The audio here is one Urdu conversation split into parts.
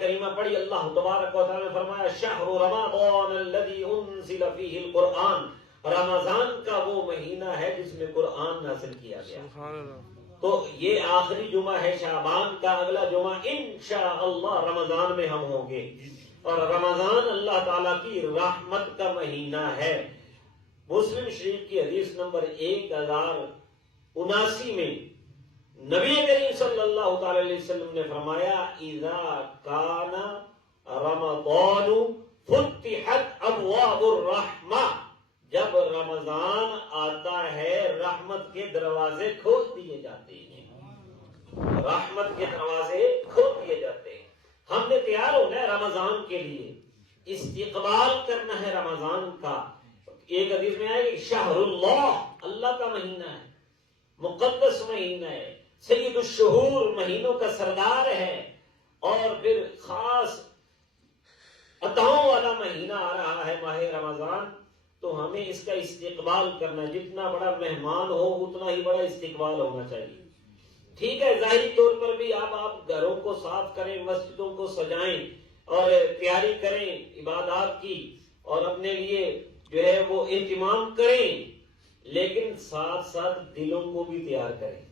کریمہ پڑھی، اللہ تبارک و تعالی نے فرمایا شہر رمضان الذی انزل فیہ القرآن، رمضان کا وہ مہینہ ہے جس میں قرآن نازل کیا گیا. سبحان اللہ. تو یہ آخری جمعہ ہے شعبان کا، اگلا جمعہ انشاءاللہ رمضان میں ہم ہوں گے. اور رمضان اللہ تعالیٰ کی رحمت کا مہینہ ہے. مسلم شریف کی حدیث نمبر 1079 میں نبی کریم صلی اللہ تعالی علیہ وسلم نے فرمایا اذا کان رمضان فتحت ابواب الرحمہ، جب رمضان آتا ہے رحمت کے دروازے کھول دیے جاتے ہیں. رحمت کے دروازے کھول دیے جاتے ہیں. ہم نے تیار ہونا ہے رمضان کے لیے، استقبال کرنا ہے رمضان کا. ایک حدیث میں آئے شہر اللہ، اللہ کا مہینہ ہے، مقدس مہینہ ہے، سید الشہور، مہینوں کا سردار ہے، اور پھر خاص عطاؤں والا مہینہ آ رہا ہے ماہ رمضان. تو ہمیں اس کا استقبال کرنا، جتنا بڑا مہمان ہو اتنا ہی بڑا استقبال ہونا چاہیے. ٹھیک ہے، ظاہری طور پر بھی آپ گھروں کو صاف کریں، مسجدوں کو سجائیں اور تیاری کریں عبادات کی، اور اپنے لیے جو ہے وہ اہتمام کریں، لیکن ساتھ ساتھ دلوں کو بھی تیار کریں،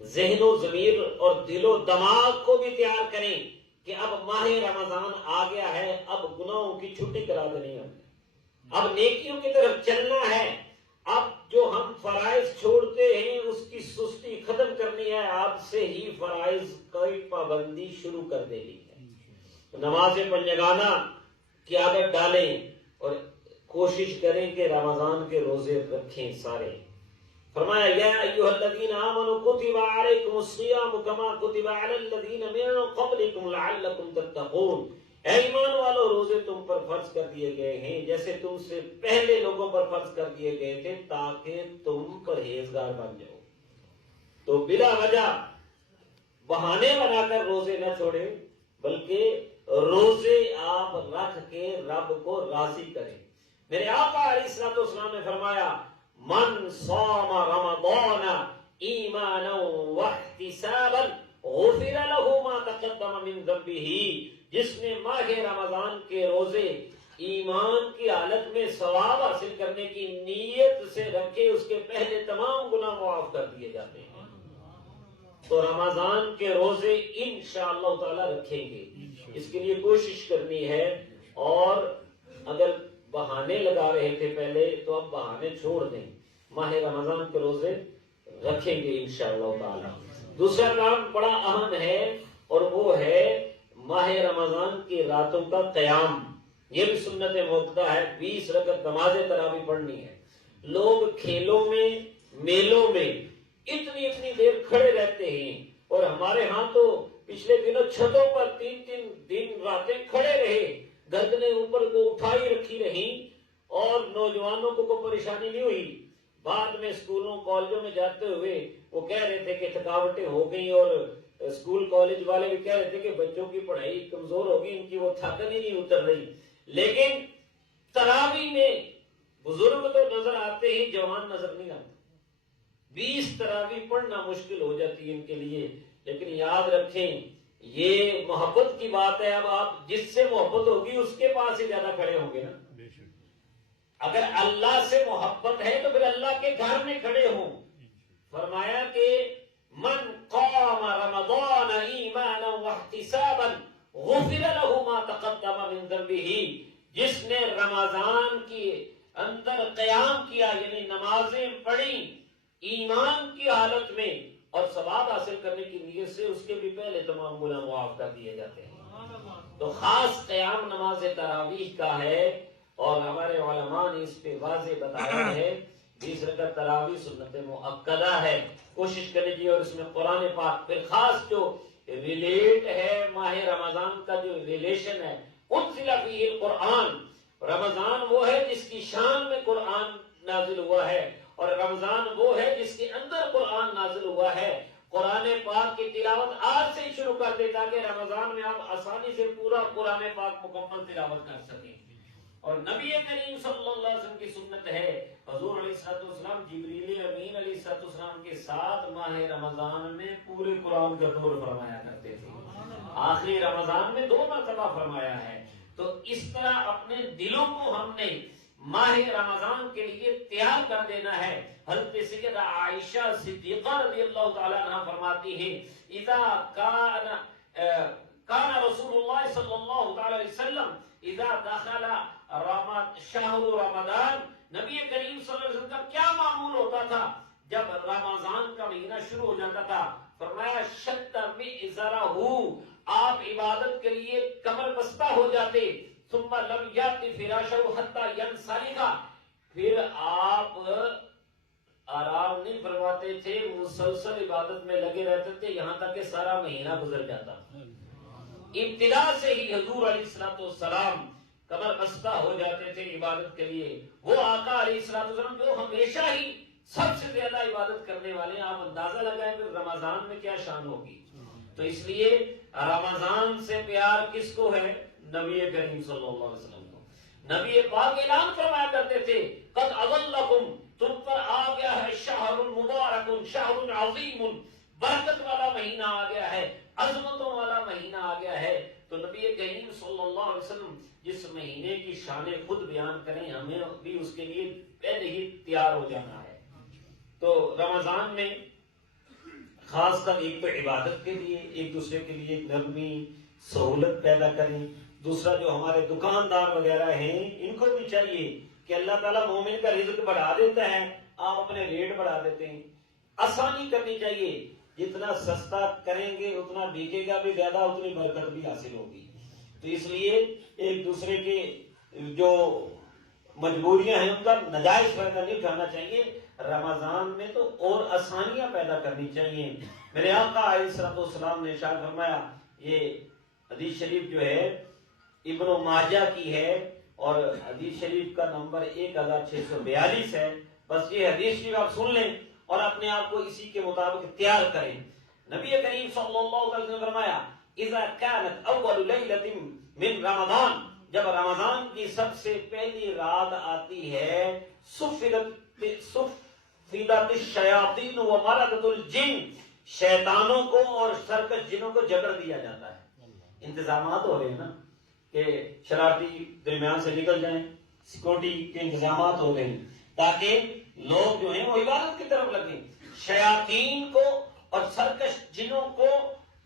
ذہن و ضمیر اور دل و دماغ کو بھی تیار کریں کہ اب ماہ رمضان آ گیا ہے، اب گناہوں کی چھٹی کرا دینی ہے، اب نیکیوں کی طرف چلنا ہے، اب جو ہم فرائض چھوڑتے ہیں اس کی سستی ختم کرنی ہے، آپ سے ہی فرائض کی پابندی شروع کر دینی ہے. نماز پنجگانہ کی عادت ڈالیں اور کوشش کریں کہ رمضان کے روزے رکھیں سارے. فرمایا یا ایھا الذین آمنوا کتب علیکم الصیام کما کتب علی الذین من قبلکم لعلکم تتقون، اے ایمان والو روزے تم پر فرض کر دیے گئے ہیں جیسے تم سے پہلے لوگوں پر فرض کر دیے گئے تھے تاکہ تم پرہیزگار بن جاؤ. تو بلا وجہ بہانے بنا کر روزے نہ چھوڑیں، بلکہ روزے آپ رکھ کے رب کو راضی کریں. میرے آقا علیہ الصلوۃ والسلام نے فرمایا من صام رمضان ایمانا واحتسابا غفر له ما تقدم من ذنبه، جس نے ماہ رمضان کے روزے ایمان کی حالت میں ثواب حاصل کرنے کی نیت سے رکھے، اس کے پہلے تمام گناہ معاف کر دیے جاتے ہیں. تو رمضان کے روزے انشاءاللہ تعالی رکھیں گے، اس کے لیے کوشش کرنی ہے. اور اگر بہانے لگا رہے تھے پہلے تو اب بہانے چھوڑ دیں، ماہ رمضان کے روزے رکھیں گے انشاءاللہ تعالی. دوسرا کام بڑا اہم ہے اور وہ ہے ماہ رمضان کی راتوں کا قیام. یہ بھی سنت موقدہ ہے، 20 رکعت نماز تراویح پڑھنی ہے. لوگ کھیلوں میں میلوں میں اتنی دیر کھڑے رہتے ہیں، اور ہمارے ہاں تو پچھلے دنوں چھتوں پر 3 دن راتیں کھڑے رہے، گردنیں اوپر کو اٹھائی رکھی رہی، اور نوجوانوں کو کوئی پریشانی نہیں ہوئی. بعد میں اسکولوں کالجوں میں جاتے ہوئے وہ کہہ رہے تھے کہ تھکاوٹیں ہو گئی، اور اسکول کالج والے بھی کہہ رہے تھے کہ بچوں کی پڑھائی کمزور ہو گئی، ان کی وہ تھکن ہی نہیں اتر رہی. لیکن تراویح میں بزرگ تو نظر آتے ہی، جوان نظر نہیں آتے. 20 تراویح پڑھنا مشکل ہو جاتی ہے ان کے لیے. لیکن یاد رکھیں یہ محبت کی بات ہے. اب آپ جس سے محبت ہوگی اس کے پاس ہی زیادہ کھڑے ہوں گے نا. اگر اللہ سے محبت ہے تو پھر اللہ کے گھر میں کھڑے ہوں. فرمایا کہ من قام رمضان ایمانا واحتسابا غفر له ما تقدم من ذنبه، جس نے رمضان کی اندر قیام کیا یعنی نمازیں پڑھی ایمان کی حالت میں اور ثواب حاصل کرنے کی نیت سے، اس کے بھی پہلے تمام گناہ معاف کر دیے جاتے ہیں. تو خاص قیام نماز تراویح کا ہے، اور ہمارے علماء نے اس پہ واضح بتایا ہے. 20 رکعت تراویح سنت مؤکدہ ہے، کوشش کریں جی. اور اس میں قرآن پاک پھر خاص جو ریلیٹ ہے ماہ رمضان کا، جو ریلیشن ہے انزل فیہ القرآن، رمضان وہ ہے جس کی شان میں قرآن نازل ہوا ہے، اور رمضان وہ ہے جس کے اندر قرآن نازل ہوا ہے. قرآن پاک کی تلاوت آج سے ہی شروع کر دے تاکہ رمضان میں آپ آسانی سے پورا قرآن پاک مکمل تلاوت کر سکیں. اور نبی کریم صلی اللہ علیہ وسلم کی سنت ہے، حضور علیہ السلام جبریل امین علیہ السلام کے ساتھ ماہ رمضان میں پورے قرآن کا دور فرمایا کرتے تھے، آخری رمضان میں 2 مرتبہ فرمایا ہے۔ تو اس طرح اپنے دلوں کو ہم نے ماہ رمضان کے لیے تیار کر دینا ہے۔ حضرت سیدہ عائشہ صدیقہ رضی اللہ تعالیٰ عنہ فرماتی ہیں اذا کان رسول اللہ صلی اللہ علیہ وسلم اذا دخل شہر رمضان، نبی کریم صلی اللہ علیہ وسلم کا کیا معمول ہوتا تھا جب رمضان کا مہینہ شروع ہو جاتا تھا؟ فرمایا شد مئزرہ، آپ عبادت کے لیے کمر بستہ ہو جاتے، ثم لم یأتی فراشہ حتی ینصرف، پھر آپ آرام نہیں فرماتے تھے، مسلسل عبادت میں لگے رہتے تھے یہاں تک کہ سارا مہینہ گزر جاتا۔ ابتدا سے ہی حضور علیہ السلام کمر بستہ ہو جاتے تھے عبادت کے لیے۔ وہ آقا علیہ السلام جو ہمیشہ ہی سب سے زیادہ عبادت کرنے والے ہیں، آپ اندازہ لگائیں پھر رمضان میں کیا شان ہوگی۔ تو اس لیے رمضان سے پیار کس کو ہے؟ نبی کریم صلی اللہ علیہ وسلم کو۔ نبی پاک اعلان فرمایا کرتے تھے قد اظلکم، تم پر آ گیا ہے شہر مبارک، شہر عظیم، برکت والا مہینہ آ گیا ہے، عظمتوں والا مہینہ آ گیا ہے۔ تو نبی کریم صلی اللہ علیہ وسلم جس مہینے کی شان خود بیان کریں، ہمیں بھی اس کے لیے پہلے ہی تیار ہو جانا ہے۔ تو رمضان میں خاص کر ایک تو عبادت کے لیے ایک دوسرے کے لیے نرمی سہولت پیدا کریں، دوسرا جو ہمارے دکاندار وغیرہ ہیں ان کو بھی چاہیے کہ اللہ تعالیٰ مومن کا رزق بڑھا دیتا ہے، آپ اپنے ریٹ بڑھا دیتے ہیں، آسانی کرنی چاہیے، جتنا سستا کریں گے اتنا بکے گا بھی زیادہ، اتنی برکت بھی حاصل ہوگی۔ تو اس لیے ایک دوسرے کے جو مجبوریاں ہیں ان کا نجائز فائدہ نہیں اٹھانا چاہیے، رمضان میں تو اور آسانیاں پیدا کرنی چاہیے۔ میرے آقا علیہ السلام نے ارشاد فرمایا، یہ حدیث شریف جو ہے ابن ماجہ کی ہے اور حدیث شریف کا نمبر 1642 ہے، بس یہ حدیث شریف آپ سن لیں اور اپنے آپ کو اسی کے مطابق تیار کریں۔ نبی کریم صلی اللہ علیہ وسلم نے فرمایا اذا كانت اول لیلۃ من رمضان، جب رمضان کی سب سے پہلی رات آتی ہے، صفدت الشیاطین ومردۃ الجن، شیطانوں کو اور سرکش جنوں کو جبر دیا جاتا ہے۔ انتظامات ہو رہے ہیں نا کہ شرارتی درمیان سے نکل جائیں، سیکورٹی کے انتظامات ہو رہے ہیں تاکہ لوگ جو ہیں وہ عبادت کی طرف لگیں۔ شیاطین کو اور سرکش جنوں کو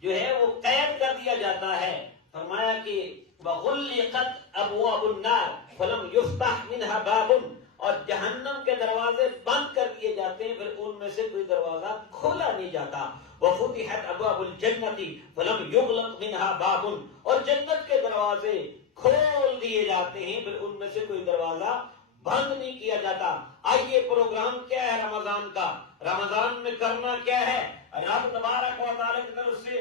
جو ہے وہ قید کر دیا جاتا ہے۔ فرمایا کہ وغلقت ابواب النار فلم یفتح منها باب، اور جہنم کے دروازے بند کر دیے جاتے ہیں، پھر ان میں سے کوئی دروازہ کھولا نہیں جاتا۔ وفتحت ابواب الجنت فلم یغلق منها باب، اور جنت کے دروازے کھول دیے جاتے ہیں، پھر ان میں سے کوئی دروازہ بند نہیں کیا جاتا۔ آئیے پروگرام کیا ہے رمضان کا؟ رمضان میں کرنا کیا ہے؟ رب تبارک و تعالی کی طرف سے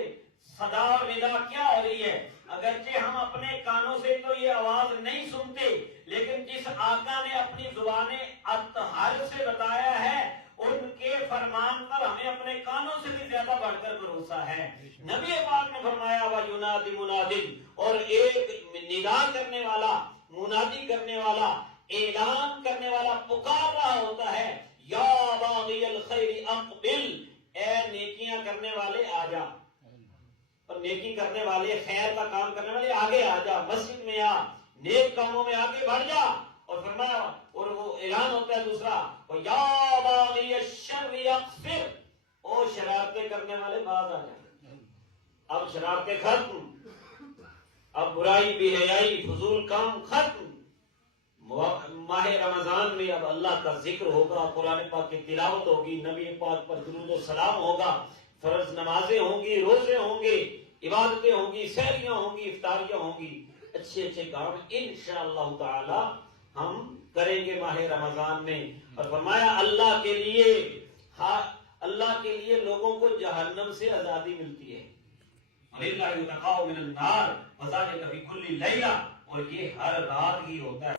صدا اور ندا کیا ہو رہی ہے؟ اگرچہ ہم اپنے کانوں سے تو یہ آواز نہیں سنتے، لیکن جس آقا نے اپنی زبان اطہر سے بتایا ہے ان کے فرمان پر ہمیں اپنے کانوں سے بھی زیادہ بڑھ کر بھروسہ ہے۔ نبی پاک نے فرمایا وَيُنَادِ مُنَادٍ، اور ایک ندا کرنے والا، منادی کرنے والا، اعلان کرنے والا پکار رہا ہوتا ہے، یا باغی الخیر اقبل، اے نیکیاں کرنے والے آ جا، اور نیکی کرنے والے، خیر کا کام کرنے والے آگے آ جا، مسجد میں آ، نیک کاموں میں آگے بڑھ جا۔ اور فرمایا، اور وہ اعلان ہوتا ہے دوسرا، یا باغی الشر اقصر، او شرارتیں کرنے والے باز آ جائیں۔ اب شرارتیں ختم، اب برائی بے حیائی فضول کام ختم۔ ماہ رمضان میں اب اللہ کا ذکر ہوگا، قرآن پاک کی تلاوت ہوگی، نبی پاک پر درود و سلام ہوگا، فرض نمازیں ہوں گی، روزے ہوں گے، عبادتیں ہوں گی، سحریاں ہوں گی، افطاریاں ہوں گی، اچھے اچھے کام انشاءاللہ تعالی ہم کریں گے ماہ رمضان میں۔ اور فرمایا اللہ کے لیے لوگوں کو جہنم سے آزادی ملتی ہے، اور یہ ہر رات ہی ہوتا ہے۔